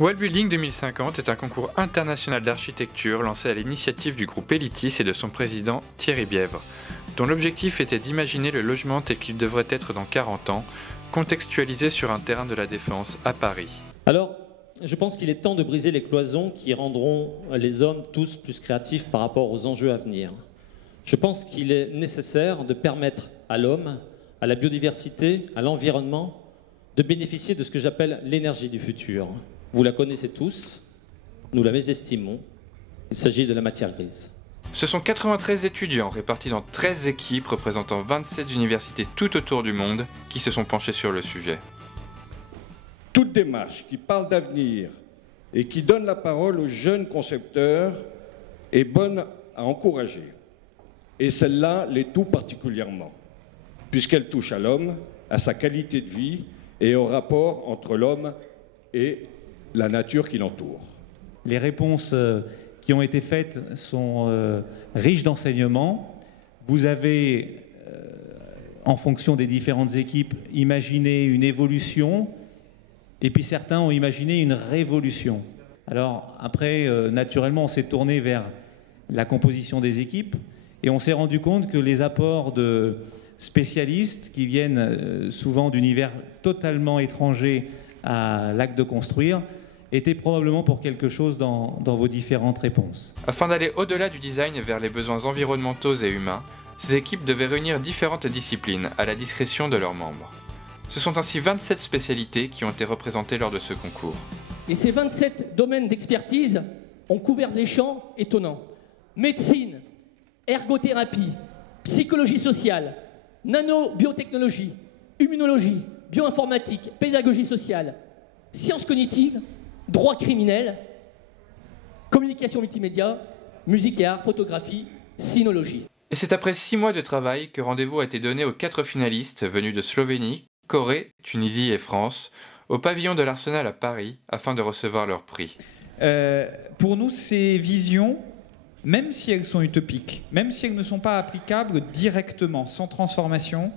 World Building 2050 est un concours international d'architecture lancé à l'initiative du groupe Elitis et de son président Thierry Bièvre, dont l'objectif était d'imaginer le logement tel qu'il devrait être dans 40 ans, contextualisé sur un terrain de la Défense à Paris. Alors, je pense qu'il est temps de briser les cloisons qui rendront les hommes tous plus créatifs par rapport aux enjeux à venir. Je pense qu'il est nécessaire de permettre à l'homme, à la biodiversité, à l'environnement, de bénéficier de ce que j'appelle l'énergie du futur. Vous la connaissez tous, nous la mésestimons, il s'agit de la matière grise. Ce sont 93 étudiants répartis dans 13 équipes représentant 27 universités tout autour du monde qui se sont penchés sur le sujet. Toute démarche qui parle d'avenir et qui donne la parole aux jeunes concepteurs est bonne à encourager. Et celle-là l'est tout particulièrement, puisqu'elle touche à l'homme, à sa qualité de vie et au rapport entre l'homme et la nature qui l'entoure. Les réponses qui ont été faites sont riches d'enseignements. Vous avez, en fonction des différentes équipes, imaginé une évolution, et puis certains ont imaginé une révolution. Alors après, naturellement, on s'est tourné vers la composition des équipes, et on s'est rendu compte que les apports de spécialistes qui viennent souvent d'univers totalement étrangers à l'acte de construire était probablement pour quelque chose dans vos différentes réponses. Afin d'aller au-delà du design vers les besoins environnementaux et humains, ces équipes devaient réunir différentes disciplines à la discrétion de leurs membres. Ce sont ainsi 27 spécialités qui ont été représentées lors de ce concours. Et ces 27 domaines d'expertise ont couvert des champs étonnants. Médecine, ergothérapie, psychologie sociale, nanobiotechnologie, immunologie, bioinformatique, pédagogie sociale, sciences cognitives, droit criminel, communication multimédia, musique et art, photographie, sinologie. Et c'est après 6 mois de travail que rendez-vous a été donné aux 4 finalistes venus de Slovénie, Corée, Tunisie et France, au pavillon de l'Arsenal à Paris, afin de recevoir leur prix. Pour nous, ces visions, même si elles sont utopiques, même si elles ne sont pas applicables directement, sans transformation,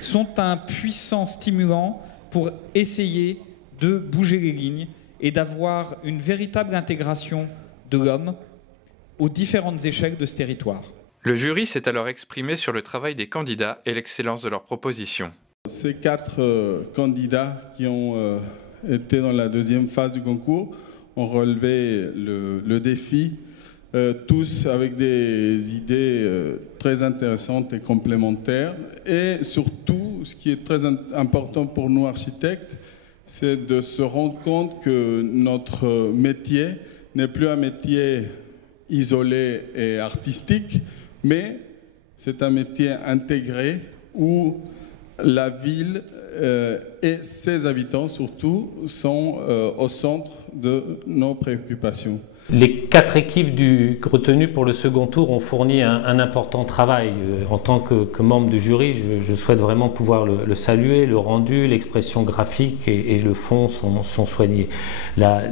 sont un puissant stimulant pour essayer de bouger les lignes et d'avoir une véritable intégration de l'homme aux différentes échelles de ce territoire. Le jury s'est alors exprimé sur le travail des candidats et l'excellence de leurs propositions. Ces 4 candidats qui ont été dans la deuxième phase du concours ont relevé le défi, tous avec des idées très intéressantes et complémentaires. Et surtout, ce qui est très important pour nous architectes, c'est de se rendre compte que notre métier n'est plus un métier isolé et artistique, mais c'est un métier intégré où la ville et ses habitants surtout sont au centre de nos préoccupations. Les 4 équipes retenues pour le second tour ont fourni un important travail. En tant que membre du jury, je souhaite vraiment pouvoir le saluer. Le rendu, l'expression graphique et le fond sont soignés. La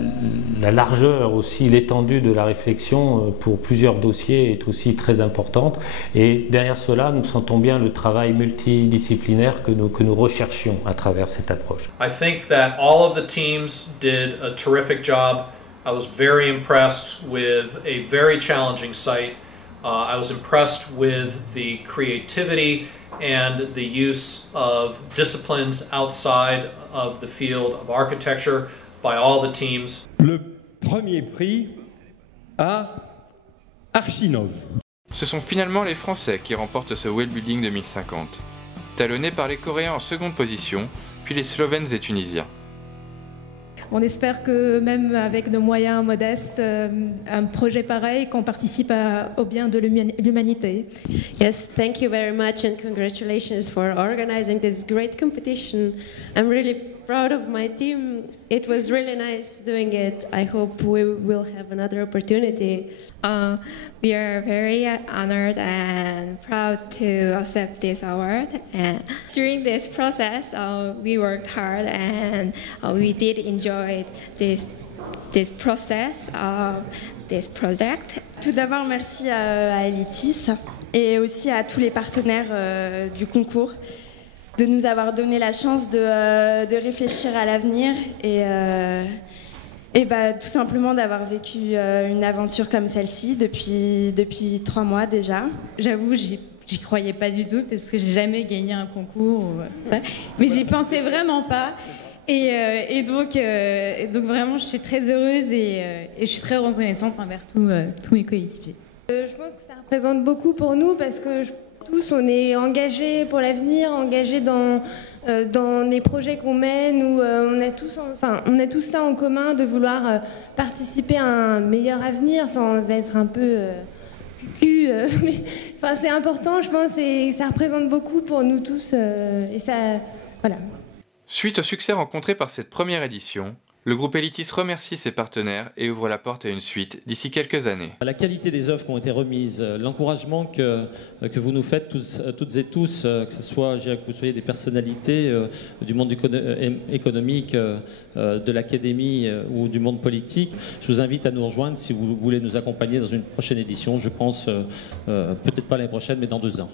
largeur aussi, l'étendue de la réflexion pour plusieurs dossiers est aussi très importante. Et derrière cela, nous sentons bien le travail multidisciplinaire que nous recherchions à travers cette approche. I think that all of the teams did a terrific job. I was very impressed with a very challenging site. I was impressed with the creativity and the use of disciplines outside of the field of architecture by all the teams. Le premier prix à Archinov. Ce sont finalement les Français qui remportent ce World Building 2050, talonnés par les Coréens en seconde position, puis les Slovènes et Tunisiens. On espère que même avec nos moyens modestes, un projet pareil, qu'on participe au bien de l'humanité. Yes, thank you very much and congratulations for organizing this great competition. I'm really proud of my team. It was really nice doing it. I hope we will have another opportunity. We are very honored and proud to accept this award. And during this process, we worked hard and we did enjoy this process of this project. Tout d'abord, merci à Elitis et aussi à tous les partenaires du concours de nous avoir donné la chance de réfléchir à l'avenir Et bah, tout simplement d'avoir vécu une aventure comme celle-ci depuis 3 mois déjà. J'avoue, j'y croyais pas du tout parce que j'ai jamais gagné un concours, mais j'y pensais vraiment pas. Et donc vraiment, je suis très heureuse et je suis très reconnaissante envers tous mes coéquipiers. Je pense que ça représente beaucoup pour nous parce que tous, on est engagés pour l'avenir, engagés dans les projets qu'on mène, où on a tous ça en commun de vouloir participer à un meilleur avenir sans être un peu cucu. Mais c'est important, je pense, et ça représente beaucoup pour nous tous. Et ça, voilà. Suite au succès rencontré par cette première édition, le groupe Elitis remercie ses partenaires et ouvre la porte à une suite d'ici quelques années. La qualité des œuvres qui ont été remises, l'encouragement que vous nous faites toutes et tous, que ce soit, je dirais, que vous soyez des personnalités du monde économique, de l'académie ou du monde politique, je vous invite à nous rejoindre si vous voulez nous accompagner dans une prochaine édition, je pense, peut-être pas l'année prochaine, mais dans 2 ans.